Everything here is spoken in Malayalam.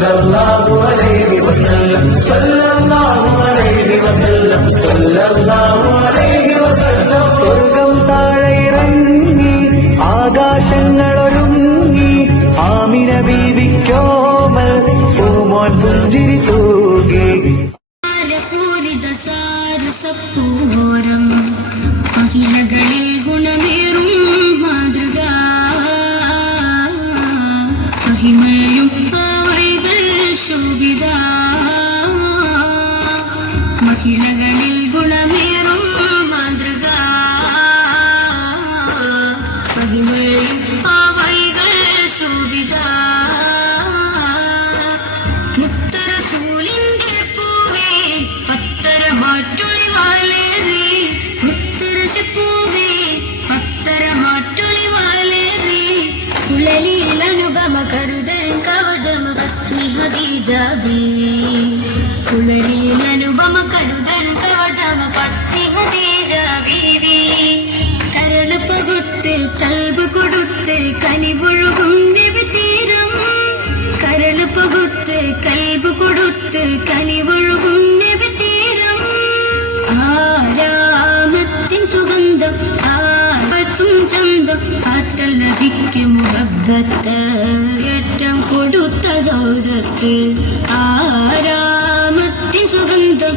സല്ലല്ലാഹു അലൈഹി വസല്ലം സല്ലല്ലാഹു അലൈഹി വസല്ലം സല്ലല്ലാഹു അലൈഹി വസല്ലം. സ്വർഗം താഴെ ഇറങ്ങി ആകാശങ്ങളൊരുങ്ങി ആമിന ബീവിക്കോമൽ പൂമോൻ പുഞ്ചിരി തൂകി. മഹിളകളിൽ ഗുണമേറും മാതൃക മഹിമയും വഴികൾ ശോഭിത മഹിളകളിൽ ഗുണമേറും മാതൃക മഹിമയും വഴികൾ ശോഭിത മുത്തറസൂലിന്റെ പൂവേ പത്തര മാറ്റൊളി വാലേറി അനുപമ കരുതൽ കവചം പത്നി ഹദീജ ബീവി കുളരിൽ അനുപമ കരുതൽ കവചം പത്നി ഹദീജ ബീവി കരള് പകുത്ത് കൽബ് കൊടുത്ത് കനിവൊഴുകും നബിതീരം കരള് പകുത്ത് കൽബ് കൊടുത്ത് കനിവൊഴുകും നബിതീരം ആരാമത്തിൻ സുഗന്ധം ചന്തം ആറ്റൽ നബിക്ക് മുഹബ്ബത്ത് ഏറ്റം കൊടുത്ത സൗജത്ത് ആരാമത്തിൻ സുഗന്ധം